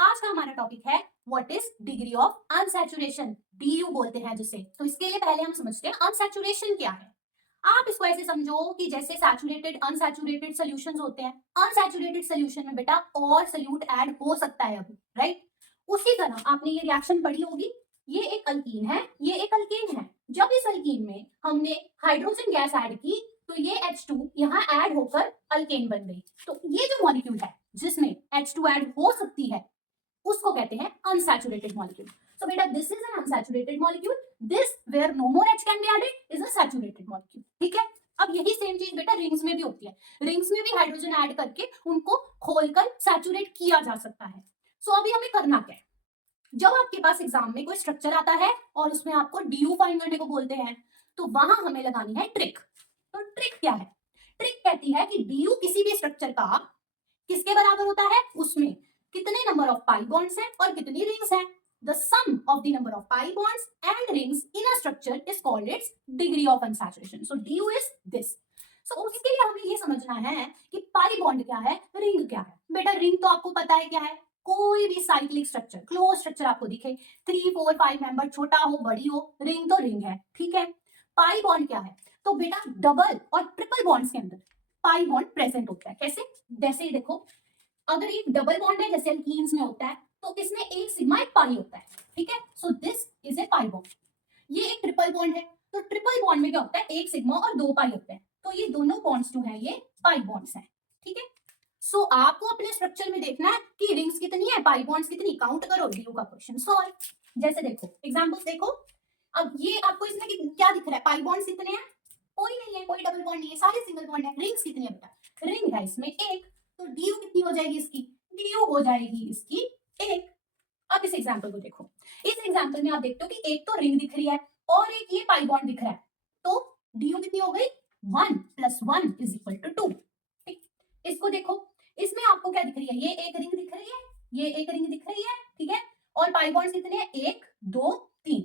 आज का हमारा टॉपिक है what is degree of unsaturation, DU बोलते हैं जिसे। तो इसके लिए पहले हम समझते हैं अनसैचुरेशन क्या है। आप इसको ऐसे समझो कि जैसे सैचुरेटेड अनसैचुरेटेड सॉल्यूशंस होते हैं, अनसैचुरेटेड सॉल्यूशन में बेटा और सॉल्यूट ऐड हो सकता है अभी, राइट। उसी तरह आपने ये रिएक्शन पढ़ी होगी, ये एक अल्कीन है, ये एक अल्केन है। जब इस अल्कीन में हमने हाइड्रोजन गैस ऐड की तो ये H2 यहाँ ऐड होकर अल्केन बन गई। तो ये जो मॉलिक्यूल है जिसमें H2 ऐड हो सकती है उसको कहते हैं अनसैचुरेटेड मॉलिक्यूल। सो बेटा this is an unsaturated molecule, this where no more H can be added is a saturated molecule. ठीक है, अब यही सेम चीज बेटा रिंग्स में भी होती है, रिंग्स में भी हाइड्रोजन ऐड करके उनको खोलकर सैचुरेट किया जा सकता है। सो अभी हमें करना क्या है, जब आपके पास एग्जाम में कोई स्ट्रक्चर आता है और उसमें आपको डीयू फाइंड करने को बोलते हैं तो वहां हमें लगानी है ट्रिक। तो ट्रिक क्या है, ट्रिक कहती है कि डीयू किसी भी स्ट्रक्चर का किसके बराबर होता है, उसमें कितने नंबर ऑफ पाई बॉन्ड्स हैं और कितनी रिंग्स हैं। The sum of the number of pi bonds and rings in a structure is called its degree of unsaturation. So DU is this. So उसके लिए हमें ये समझना है कि पाई बॉन्ड क्या है, रिंग क्या है। बेटा रिंग तो आपको पता है क्या है, कोई भी साइक्लिक स्ट्रक्चर, क्लोज स्ट्रक्चर आपको दिखे, 3 4 5 मेंबर, छोटा हो बड़ी हो, रिंग तो रिंग है। ठीक है, पाई बॉन्ड क्या है, तो बेटा डबल और ट्रिपल बॉन्ड्स के अंदर पाई बॉन्ड प्रेजेंट होता है। कैसे, जैसे ही देखो, अगर एक डबल बॉन्ड है जैसे एल्कीन्स में होता है तो इसमें एक सिग्मा एक पाई होता है। ठीक है, so this is a pi bond. ये एक ट्रिपल बॉन्ड है, तो ट्रिपल बॉन्ड में क्या होता है, एक सिग्मा और दो पाई होते हैं। तो ये दोनों बॉन्ड्स जो है ये पाई बॉन्ड्स हैं। ठीक है, सो आपको अपने स्ट्रक्चर में देखना है कि रिंग्स कितनी है, पाई बॉन्ड्स कितनी, काउंट करो, डीयू का क्वेश्चन सॉल्व। जैसे देखो एग्जांपल्स देखो, अब ये आपको इसमें क्या दिख रहा है, पाई बॉन्ड्स कितने हैं, कोई नहीं है, कोई डबल बॉन्ड नहीं है, सारे सिंगल बॉन्ड है। रिंग्स कितनी है बेटा, रिंग है इसमें एक, तो डीयू कितनी हो जाएगी इसकी, डीयू हो जाएगी इसकी एक। अब इस एग्जांपल को देखो, इस एग्जांपल में आप देखते हो कि एक तो रिंग दिख रही है और एक ये पाई बॉन्ड दिख रहा है, तो डीयू कितनी हो गई, 1 + 1 = 2। ठीक, इसको देखो, इसमें आपको क्या दिख रही है, ये एक रिंग दिख रही है, ये एक रिंग दिख रही है। ठीक है, और पाई बॉन्ड्स कितने हैं, 1 2 3।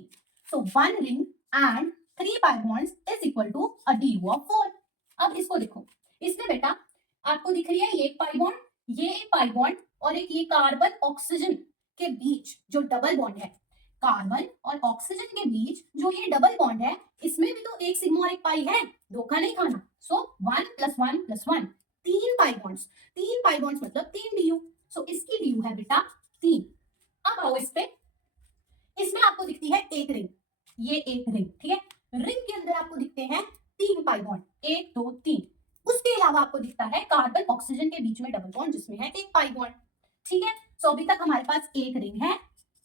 सो 1 ring and 3 pi bonds = a DU of 4। अब इसको देखो, इसमें बेटा आपको दिख रही है ये एक पाई बॉन्ड, ये एक पाई बॉन्ड और एक ये कार्बन ऑक्सीजन के बीच जो डबल बॉन्ड है, कार्बन और ऑक्सीजन के बीच जो ये डबल बॉन्ड है, इसमें भी तो एक सिग्मा और एक पाई है, धोखा नहीं खाना। सो 1 + 1 + 1, 3 पाई बॉन्ड्स, 3 पाई बॉन्ड्स मतलब 3 डीयू। सो इसकी डीयू है बेटा 3। अब आओ इस पे, इसमें आपको दिखती है एक रिंग, ये एक रिंग। ठीक है, रिंग के अंदर आपको दिखते हैं 3 पाई बॉन्ड, 1 2 3। उसके अलावा आपको दिखता है कार्बन ऑक्सीजन के बीच में डबल बॉन्ड जिसमें है एक पाई बॉन्ड। ठीक है, सो अभी तक हमारे पास एक रिंग है,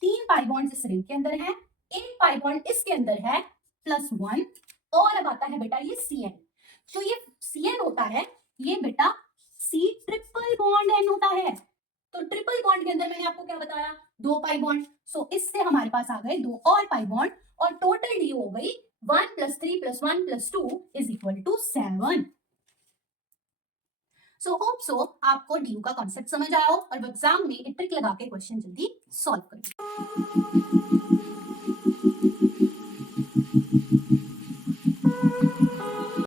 3 पाई बॉन्ड इस रिंग के अंदर है, एक पाई बॉन्ड इसके अंदर है +1। और अब आता है बेटा ये CN। जो ये CN होता है ये बेटा C ट्रिपल बॉन्ड N होता है। तो ट्रिपल बॉन्ड के अंदर मैंने आपको क्या बताया, 2 पाई बॉन्ड। सो इससे हमारे पास आ गए 2 और पाई बॉन्ड और टोटल डी हो गई 1 + 3 + 1 + 2 = 7। सो होप सो आपको डीयू का कॉन्सेप्ट समझ आया हो और एग्जाम में ट्रिक लगा के क्वेश्चन जल्दी सॉल्व करो।